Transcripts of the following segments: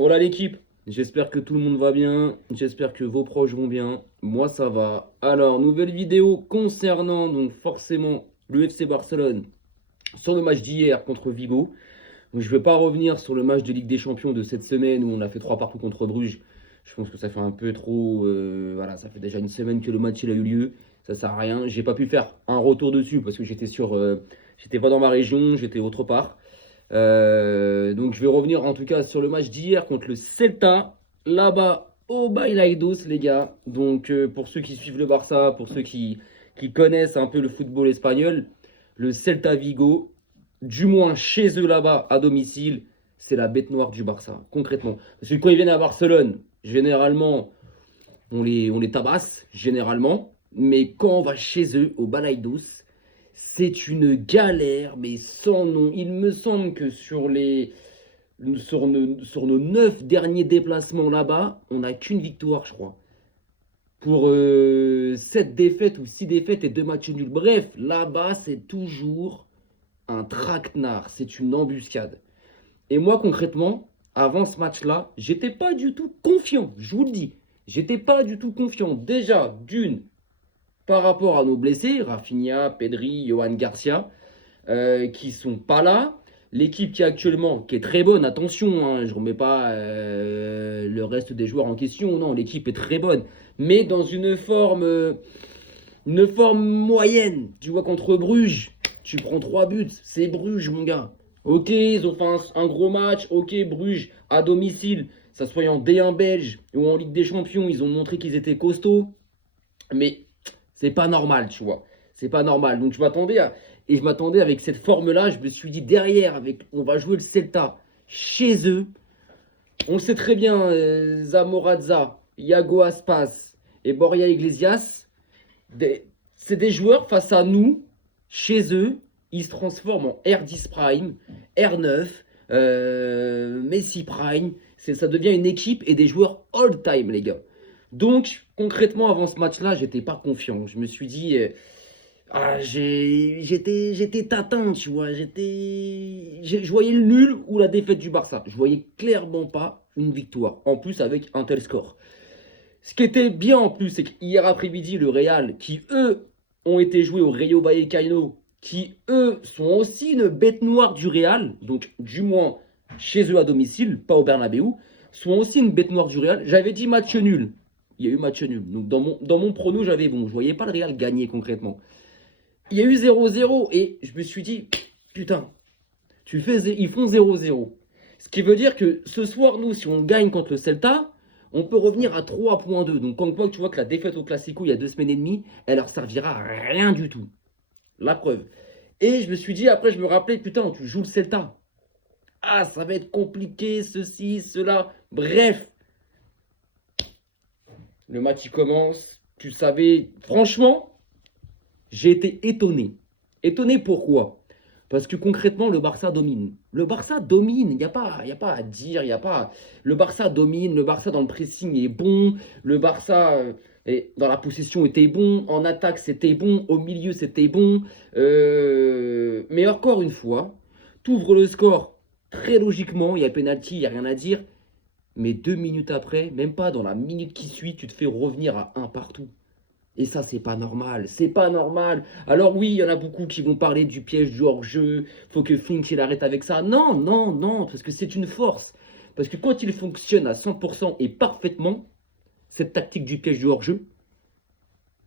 Voilà l'équipe, j'espère que tout le monde va bien, j'espère que vos proches vont bien, moi ça va. Alors, nouvelle vidéo concernant donc forcément le FC Barcelone sur le match d'hier contre Vigo. Donc, je ne vais pas revenir sur le match de Ligue des Champions de cette semaine où on a fait 3 partout contre Bruges. Je pense que ça fait un peu trop, voilà, ça fait déjà une semaine que le match il a eu lieu, ça sert à rien. J'ai pas pu faire un retour dessus parce que j'étais pas dans ma région, j'étais autre part. Donc je vais revenir en tout cas sur le match d'hier contre le Celta, là-bas au Bailaidos les gars. Donc pour ceux qui suivent le Barça, pour ceux qui connaissent un peu le football espagnol, le Celta Vigo, du moins chez eux là-bas à domicile, c'est la bête noire du Barça, concrètement. Parce que quand ils viennent à Barcelone, généralement on les tabasse, généralement. Mais quand on va chez eux, au Balaidos, c'est une galère, mais sans nom. Il me semble que sur nos 9 derniers déplacements là-bas, on n'a qu'une victoire, je crois. Pour 7 défaites ou 6 défaites et 2 matchs nuls. Bref, là-bas, c'est toujours un traquenard. C'est une embuscade. Et moi, concrètement, avant ce match-là, j'étais pas du tout confiant. Je vous le dis. J'étais pas du tout confiant. Déjà, par rapport à nos blessés, Rafinha, Pedri, Johan Garcia, qui sont pas là. L'équipe qui est actuellement, qui est très bonne, attention, hein, je ne remets pas le reste des joueurs en question, non, l'équipe est très bonne, mais dans une forme moyenne. Tu vois, contre Bruges, tu prends 3 buts, c'est Bruges, mon gars. Ok, ils ont fait un gros match, ok, Bruges, à domicile, ça soit en D1 belge ou en Ligue des Champions, ils ont montré qu'ils étaient costauds, mais c'est pas normal, tu vois. C'est pas normal. Donc je m'attendais avec cette forme-là, je me suis dit derrière, on va jouer le Celta chez eux. On le sait très bien, Zamoraza, Iago Aspas et Borja Iglesias, c'est des joueurs face à nous, chez eux, ils se transforment en R10 Prime, R9, Messi Prime. Ça devient une équipe et des joueurs all-time, les gars. Donc, concrètement, avant ce match-là, j'étais pas confiant. Je me suis dit, j'étais tatin, tu vois. Je voyais le nul ou la défaite du Barça. Je voyais clairement pas une victoire. En plus, avec un tel score. Ce qui était bien en plus, c'est qu'hier après-midi, le Real, qui eux ont été joués au Rayo Vallecano, qui eux sont aussi une bête noire du Real, donc du moins chez eux à domicile, pas au Bernabeu, sont aussi une bête noire du Real. J'avais dit match nul. Il y a eu match nul. Donc dans mon prono, j'avais bon. Je voyais pas le Real gagner concrètement. Il y a eu 0-0 et je me suis dit, putain, ils font 0-0. Ce qui veut dire que ce soir, nous, si on gagne contre le Celta, on peut revenir à 3,2. Donc, comme quoi, tu vois que la défaite au Classico il y a 2 semaines et demie, elle leur servira à rien du tout. La preuve. Et je me suis dit, après, je me rappelais, putain, tu joues le Celta. Ah, ça va être compliqué, ceci, cela. Bref, le match il commence. Tu savais, franchement, j'ai été étonné. Étonné pourquoi? Parce que concrètement, le Barça domine. Le Barça domine. Il n'y a pas à dire. Le Barça domine. Le Barça dans le pressing est bon. Le Barça dans la possession était bon. En attaque, c'était bon. Au milieu, c'était bon. Mais encore une fois, tu ouvres le score très logiquement. Il y a penalty, il n'y a rien à dire. Mais 2 minutes après, même pas dans la minute qui suit, tu te fais revenir à un partout. Et ça, c'est pas normal. C'est pas normal. Alors oui, il y en a beaucoup qui vont parler du piège du hors-jeu. Faut que Flink il arrête avec ça. Non, non, non, parce que c'est une force. Parce que quand il fonctionne à 100% et parfaitement, cette tactique du piège du hors-jeu,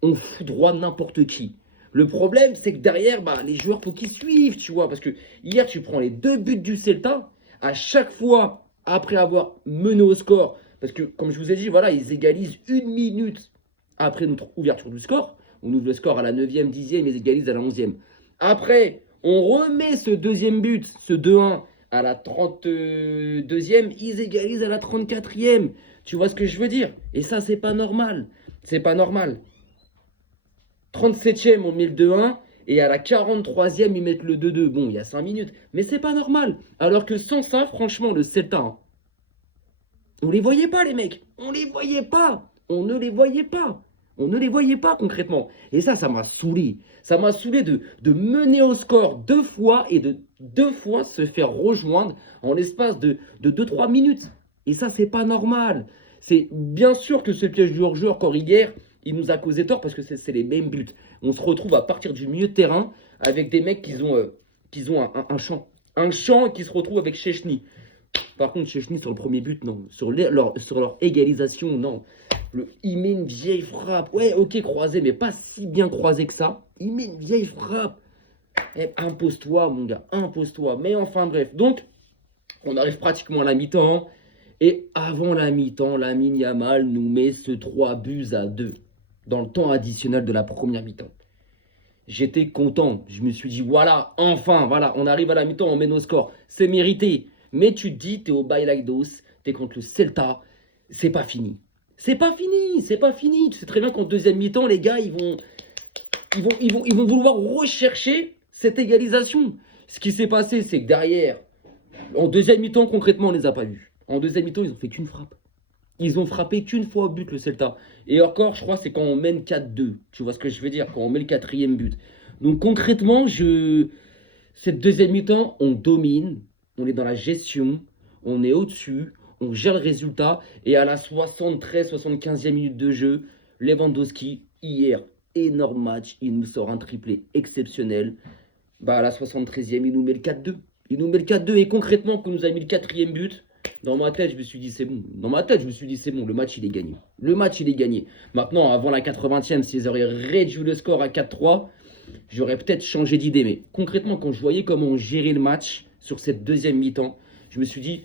on fout droit n'importe qui. Le problème, c'est que derrière, les joueurs, faut qu'ils suivent, tu vois. Parce que hier, tu prends les 2 buts du Celta. À chaque fois, après avoir mené au score, parce que, comme je vous ai dit, voilà, ils égalisent 1 minute après notre ouverture du score. On ouvre le score à la 9e, 10e, ils égalisent à la 11e. Après, on remet ce deuxième but, ce 2-1, à la 32e, ils égalisent à la 34e. Tu vois ce que je veux dire? Et ça, c'est pas normal. C'est pas normal. 37e, on met le 2-1. Et à la 43e, ils mettent le 2-2. Bon, il y a 5 minutes. Mais c'est pas normal. Alors que sans ça, franchement, le Celta, hein, on les voyait pas, les mecs. On les voyait pas. On ne les voyait pas. On ne les voyait pas concrètement. Et ça m'a saoulé. Ça m'a saoulé de mener au score 2 fois et de 2 fois se faire rejoindre en l'espace de 2-3 minutes. Et ça, c'est pas normal. C'est bien sûr que ce piège du hors-jeu, encore hier, il nous a causé tort parce que c'est les mêmes buts. On se retrouve à partir du milieu de terrain avec des mecs qui ont un champ. Un champ qui se retrouve avec Chechny. Par contre, Chechny, sur le premier but, non. Sur leur égalisation, non. Il met une vieille frappe. Ouais, ok, croisé, mais pas si bien croisé que ça. Il met une vieille frappe. Eh, impose-toi, mon gars, impose-toi. Mais enfin, bref. Donc, on arrive pratiquement à la mi-temps. Et avant la mi-temps, Lamine Yamal nous met ce 3-2 dans le temps additionnel de la première mi-temps. J'étais content. Je me suis dit, voilà, enfin, voilà, on arrive à la mi-temps, on met nos scores. C'est mérité. Mais tu te dis, t'es au Bailaidos, t'es contre le Celta. C'est pas fini. C'est pas fini, c'est pas fini. Tu sais très bien qu'en deuxième mi-temps, les gars, ils vont vouloir rechercher cette égalisation. Ce qui s'est passé, c'est que derrière, en deuxième mi-temps, concrètement, on les a pas vus. En deuxième mi-temps, ils ont fait qu'une frappe. Ils ont frappé qu'une fois au but, le Celta. Et encore, je crois, c'est quand on mène 4-2. Tu vois ce que je veux dire? Quand on met le quatrième but. Donc concrètement, cette deuxième mi-temps, on domine. On est dans la gestion. On est au-dessus. On gère le résultat. Et à la 73-75e minute de jeu, Lewandowski, hier, énorme match. Il nous sort un triplé exceptionnel. Bah, à la 73e, il nous met le 4-2. Il nous met le 4-2. Et concrètement, quand nous a mis le quatrième but, dans ma tête, je me suis dit, c'est bon. Dans ma tête, je me suis dit, c'est bon, le match, il est gagné. Le match, il est gagné. Maintenant, avant la 80e, s'ils auraient réduit le score à 4-3, j'aurais peut-être changé d'idée. Mais concrètement, quand je voyais comment on gérait le match sur cette deuxième mi-temps, je me suis dit,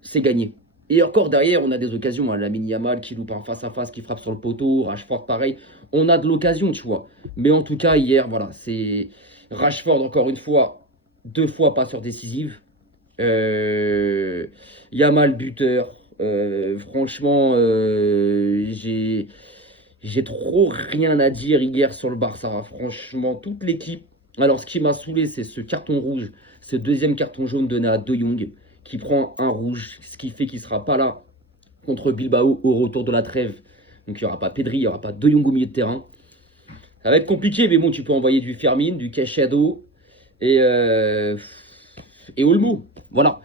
c'est gagné. Et encore derrière, on a des occasions. Hein. Lamine Yamal qui loupe un face-à-face, qui frappe sur le poteau. Rashford, pareil. On a de l'occasion, tu vois. Mais en tout cas, hier, voilà, c'est Rashford, encore une fois, 2 fois passeur décisif. Yamal buteur. Franchement, j'ai trop rien à dire hier sur le Barça. Franchement, toute l'équipe. Alors, ce qui m'a saoulé, c'est ce carton rouge, ce deuxième carton jaune donné à De Jong, qui prend un rouge, ce qui fait qu'il ne sera pas là contre Bilbao au retour de la trêve. Donc, il n'y aura pas Pedri, il n'y aura pas De Jong au milieu de terrain. Ça va être compliqué, mais bon, tu peux envoyer du Fermin, du Cachado et Olmo. Voilà.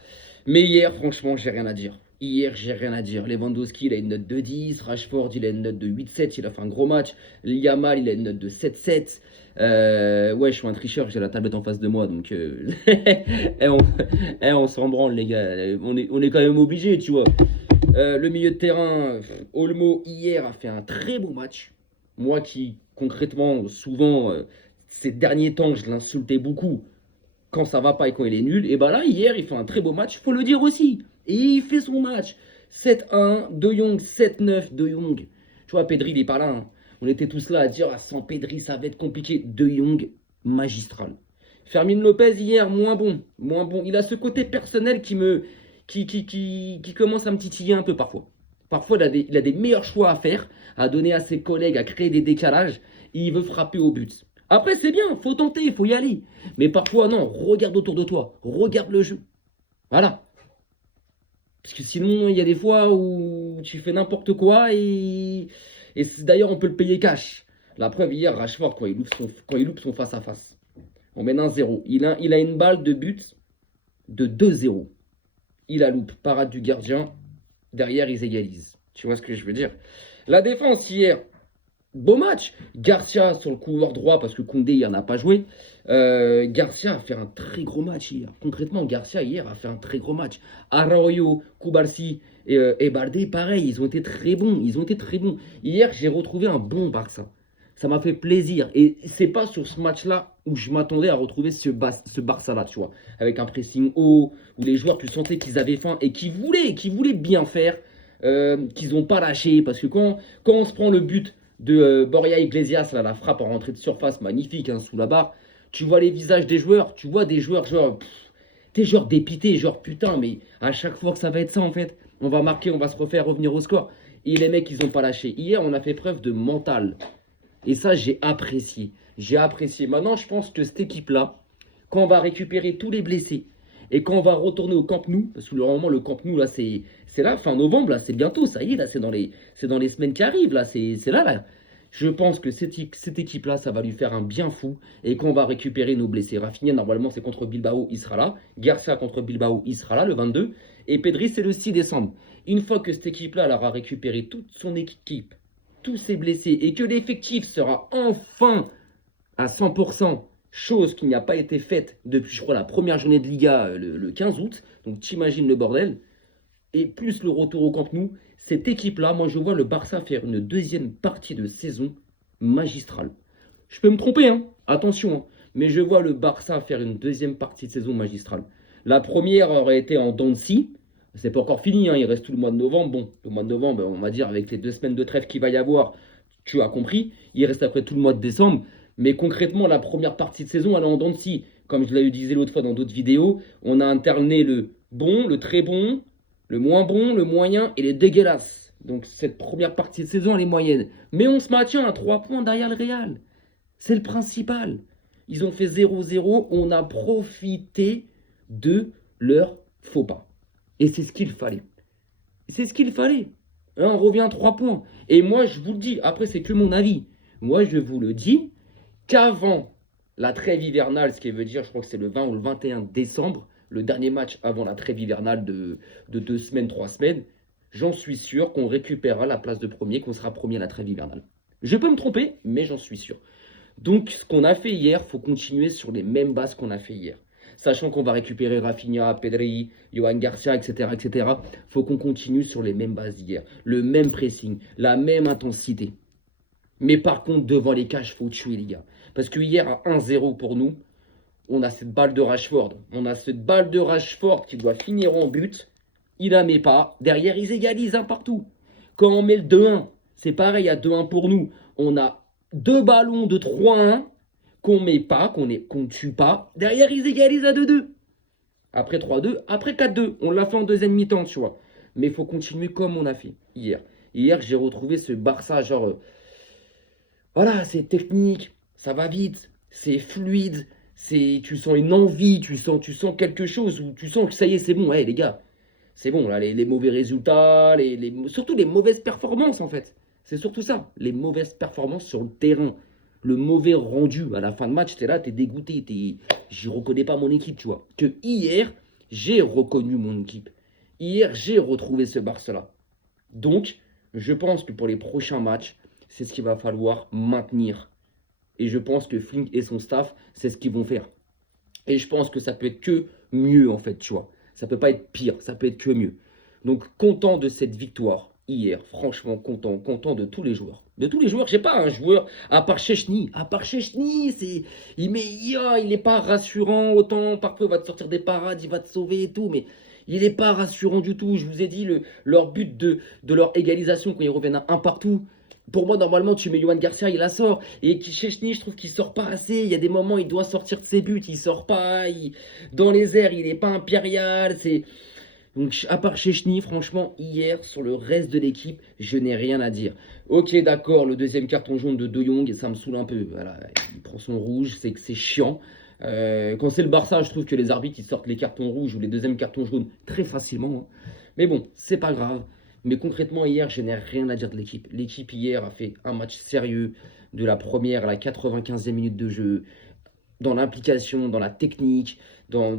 Mais hier, franchement, j'ai rien à dire. Hier, j'ai rien à dire. Lewandowski, il a une note de 10. Rashford, il a une note de 8-7. Il a fait un gros match. Yamal, il a une note de 7-7. Ouais, je suis un tricheur. J'ai la tablette en face de moi. Donc, on s'en branle, les gars. On est quand même obligé, tu vois. Le milieu de terrain, Olmo, hier, a fait un très bon match. Moi qui, concrètement, souvent, ces derniers temps, je l'insultais beaucoup quand ça va pas et quand il est nul. Et bah là, hier, il fait un très beau match. Faut le dire aussi. Et il fait son match. 7-1, De Jong, 7-9, De Jong. Tu vois, Pedri, il est pas là. Hein. On était tous là à dire, ah, sans Pedri, ça va être compliqué. De Jong, magistral. Fermin Lopez, hier, moins bon. Moins bon. Il a ce côté personnel qui commence à me titiller un peu parfois. Parfois, il a des meilleurs choix à faire, à donner à ses collègues, à créer des décalages. Et il veut frapper au but. Après, c'est bien, faut tenter, il faut y aller. Mais parfois, non, regarde autour de toi. Regarde le jeu. Voilà. Parce que sinon, il y a des fois où tu fais n'importe quoi et d'ailleurs, on peut le payer cash. La preuve, hier, Rashford, quand il loupe son face-à-face, on mène 1-0. Il a une balle de but de 2-0. Il a loupe, parade du gardien. Derrière, ils égalisent. Tu vois ce que je veux dire? La défense, hier, beau match. Garcia sur le couloir droit, parce que Koundé, il n'en a pas joué. Garcia a fait un très gros match hier. Concrètement, Garcia, hier, a fait un très gros match. Arroyo, Koubarsi et Baldé, pareil, ils ont été très bons. Ils ont été très bons. Hier, j'ai retrouvé un bon Barça. Ça m'a fait plaisir. Et c'est pas sur ce match-là où je m'attendais à retrouver ce Barça-là, tu vois. Avec un pressing haut, où les joueurs, tu sentais qu'ils avaient faim et qu'ils voulaient bien faire, qu'ils n'ont pas lâché. Parce que quand on se prend le but de Borja Iglesias, là, la frappe en rentrée de surface, magnifique, hein, sous la barre, tu vois les visages des joueurs, tu vois des joueurs, genre, t'es genre dépités, genre putain, mais à chaque fois que ça va être ça, en fait, on va marquer, on va se refaire revenir au score. Et les mecs, ils n'ont pas lâché. Hier, on a fait preuve de mental. Et ça, j'ai apprécié. J'ai apprécié. Maintenant, je pense que cette équipe-là, quand on va récupérer tous les blessés et quand on va retourner au Camp Nou, parce que normalement, le Camp Nou, là, c'est là, fin novembre, là, c'est bientôt, ça y est, là, c'est dans les semaines qui arrivent, là, c'est là, là. Je pense que cette équipe-là, ça va lui faire un bien fou. Et qu'on va récupérer nos blessés. Rafinha, normalement, c'est contre Bilbao, il sera là. Garcia contre Bilbao, il sera là le 22. Et Pedri, c'est le 6 décembre. Une fois que cette équipe-là, elle aura récupéré toute son équipe, tous ses blessés, et que l'effectif sera enfin à 100%, chose qui n'a pas été faite depuis, je crois, la première journée de Liga le 15 août. Donc, t'imagines le bordel. Et plus le retour au Camp Nou, cette équipe-là, moi, je vois le Barça faire une deuxième partie de saison magistrale. Je peux me tromper, hein, attention, hein, mais je vois le Barça faire une deuxième partie de saison magistrale. La première aurait été en dents de scie. C'est pas encore fini, hein, il reste tout le mois de novembre. Bon, le mois de novembre, on va dire, avec les 2 semaines de trêve qu'il va y avoir, tu as compris. Il reste après tout le mois de décembre. Mais concrètement, la première partie de saison, elle est en dents de scie. Comme je l'ai disais l'autre fois dans d'autres vidéos, on a alterné le bon, le très bon, le moins bon, le moyen et les dégueulasses. Donc cette première partie de saison, elle est moyenne. Mais on se maintient à 3 points derrière le Real. C'est le principal. Ils ont fait 0-0. On a profité de leur faux pas. Et c'est ce qu'il fallait. C'est ce qu'il fallait. Là, on revient à 3 points. Et moi, je vous le dis, après, c'est que mon avis. Moi, je vous le dis, qu'avant la trêve hivernale, ce qui veut dire, je crois que c'est le 20 ou le 21 décembre, le dernier match avant la trêve hivernale de 2 semaines, 3 semaines, j'en suis sûr qu'on récupérera la place de premier, qu'on sera premier à la trêve hivernale. Je peux me tromper, mais j'en suis sûr. Donc, ce qu'on a fait hier, il faut continuer sur les mêmes bases qu'on a fait hier. Sachant qu'on va récupérer Rafinha, Pedri, Johan Garcia, etc., etc., il faut qu'on continue sur les mêmes bases d'hier. Le même pressing, la même intensité. Mais par contre, devant les cages, il faut tuer, les gars. Parce que hier, à 1-0 pour nous, on a cette balle de Rashford. On a cette balle de Rashford qui doit finir en but. Il la met pas. Derrière, ils égalisent un partout. Quand on met le 2-1, c'est pareil, à 2-1 pour nous. On a 2 ballons de 3-1 qu'on met pas, qu'on ne tue pas. Derrière, ils égalisent à 2-2. Après 3-2, après 4-2. On l'a fait en deuxième mi-temps, tu vois. Mais il faut continuer comme on a fait hier. Hier, j'ai retrouvé ce Barça, genre... voilà, c'est technique, ça va vite, c'est fluide, tu sens une envie, tu sens quelque chose, où tu sens que ça y est, c'est bon, les gars. C'est bon, là, les mauvais résultats, surtout les mauvaises performances, en fait. C'est surtout ça, les mauvaises performances sur le terrain. Le mauvais rendu à la fin de match, t'es là, t'es dégoûté, j'y reconnais pas mon équipe, tu vois. Que hier, j'ai reconnu mon équipe. Hier, j'ai retrouvé ce Barça-là. Donc, je pense que pour les prochains matchs, c'est ce qu'il va falloir maintenir. Et je pense que Flink et son staff, c'est ce qu'ils vont faire. Et je pense que ça peut être que mieux, en fait, tu vois. Ça peut pas être pire, ça peut être que mieux. Donc, content de cette victoire hier. Franchement, content de tous les joueurs. De tous les joueurs, j'ai pas un joueur, à part Chechny. À part Chechny, il n'est pas rassurant autant. Parfois, il va te sortir des parades, il va te sauver et tout, mais il n'est pas rassurant du tout. Je vous ai dit, leur but de leur égalisation, quand ils reviennent à un partout, pour moi, normalement, tu mets Johan Garcia, il la sort. Et Chechny, je trouve qu'il sort pas assez. Il y a des moments, il doit sortir de ses buts. Il sort pas. Dans les airs, il n'est pas impérial. Donc, à part Chechny, franchement, hier, sur le reste de l'équipe, je n'ai rien à dire. Ok, d'accord, le deuxième carton jaune de De Jong, ça me saoule un peu. Voilà, il prend son rouge, c'est que c'est chiant. Quand c'est le Barça, je trouve que les arbitres, ils sortent les cartons rouges ou les deuxièmes cartons jaunes très facilement, hein. Mais bon, c'est pas grave. Mais concrètement, hier, je n'ai rien à dire de l'équipe. L'équipe, hier, a fait un match sérieux de la première à la 95e minute de jeu, dans l'implication, dans la technique, dans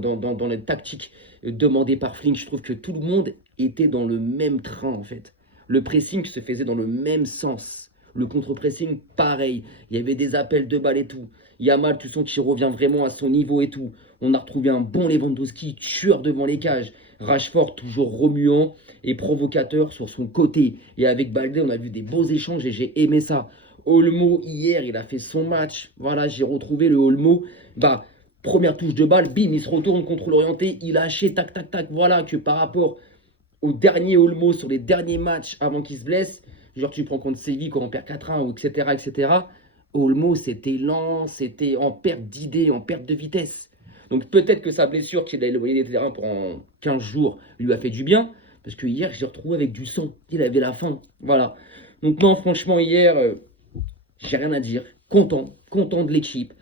les tactiques demandées par Flink. Je trouve que tout le monde était dans le même train, en fait. Le pressing se faisait dans le même sens. Le contre-pressing, pareil. Il y avait des appels de balles et tout. Yamal, tu sens qu'il revient vraiment à son niveau et tout. On a retrouvé un bon Lewandowski, tueur devant les cages. Rashford, toujours remuant et provocateur sur son côté. Et avec Baldé, on a vu des beaux échanges et j'ai aimé ça. Olmo, hier, il a fait son match. Voilà, j'ai retrouvé le Olmo. Bah, première touche de balle, bim, il se retourne contre l'orienté. Il a haché, tac, tac, tac. Voilà, que par rapport au dernier Olmo sur les derniers matchs avant qu'il se blesse, genre tu prends contre Séville quand on perd 4-1, ou etc., etc. Olmo, c'était lent, c'était en perte d'idée, en perte de vitesse. Donc peut-être que sa blessure qu'il a éloigné des terrains pendant 15 jours lui a fait du bien. Parce que hier, j'ai retrouvé avec du sang. Il avait la faim. Voilà. Donc non, franchement, hier, j'ai rien à dire. Content de l'équipe.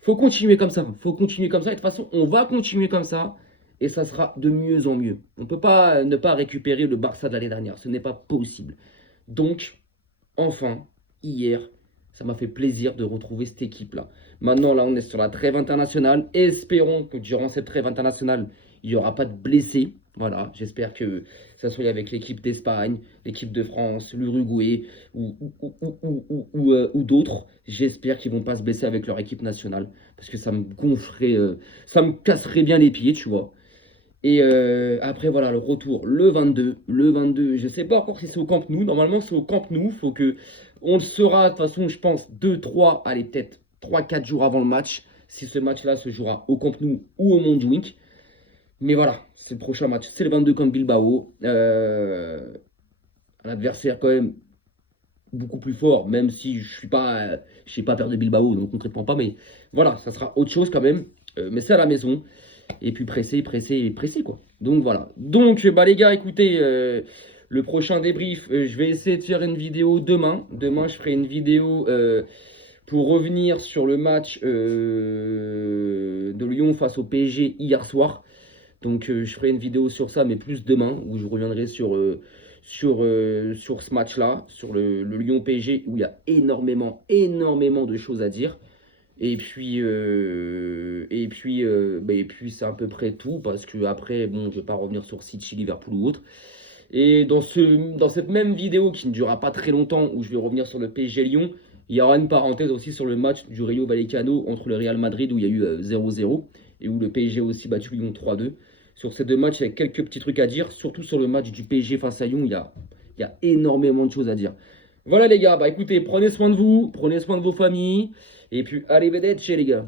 Faut continuer comme ça. Faut continuer comme ça. Et de toute façon, on va continuer comme ça. Et ça sera de mieux en mieux. On ne peut pas ne pas récupérer le Barça de l'année dernière. Ce n'est pas possible. Donc, enfin, hier, Ça m'a fait plaisir de retrouver cette équipe-là. Maintenant, là, on est sur la trêve internationale. Espérons que durant cette trêve internationale, il n'y aura pas de blessés. Voilà, j'espère que ça soit avec l'équipe d'Espagne, l'équipe de France, l'Uruguay ou d'autres. J'espère qu'ils ne vont pas se blesser avec leur équipe nationale. Parce que ça me gonflerait, ça me casserait bien les pieds, tu vois. Et après, voilà, le retour, le 22. Le 22, je ne sais pas encore si c'est au Camp Nou. Normalement, c'est au Camp Nou. Faut que on le saura, de toute façon, je pense, 2, 3, allez, peut-être 3, 4 jours avant le match. Si ce match-là se jouera au Camp Nou ou au Montjuïc. Mais voilà, c'est le prochain match. C'est le 22 contre Bilbao. Un adversaire quand même beaucoup plus fort, même si je suis pas, je sais pas peur de Bilbao, donc concrètement pas. Mais voilà, ça sera autre chose quand même. Mais c'est à la maison. Et puis pressé, pressé, pressé quoi. Donc voilà. Donc bah les gars, écoutez, le prochain débrief, je vais essayer de faire une vidéo demain. Demain, je ferai une vidéo pour revenir sur le match de Lyon face au PSG hier soir. Donc je ferai une vidéo sur ça, mais plus demain, où je reviendrai sur ce match-là, sur le Lyon-PSG, où il y a énormément de choses à dire. Et puis c'est à peu près tout, parce que après, bon, je vais pas revenir sur City, Liverpool ou autre. Et dans cette même vidéo, qui ne durera pas très longtemps, où je vais revenir sur le PSG Lyon, il y aura une parenthèse aussi sur le match du Rayo Vallecano entre le Real Madrid, où il y a eu 0-0, et où le PSG a aussi battu Lyon 3-2. Sur ces deux matchs, il y a quelques petits trucs à dire, surtout sur le match du PSG face à Lyon, il y a énormément de choses à dire. Voilà les gars, bah écoutez, prenez soin de vous, prenez soin de vos familles, et puis arrivederci les gars.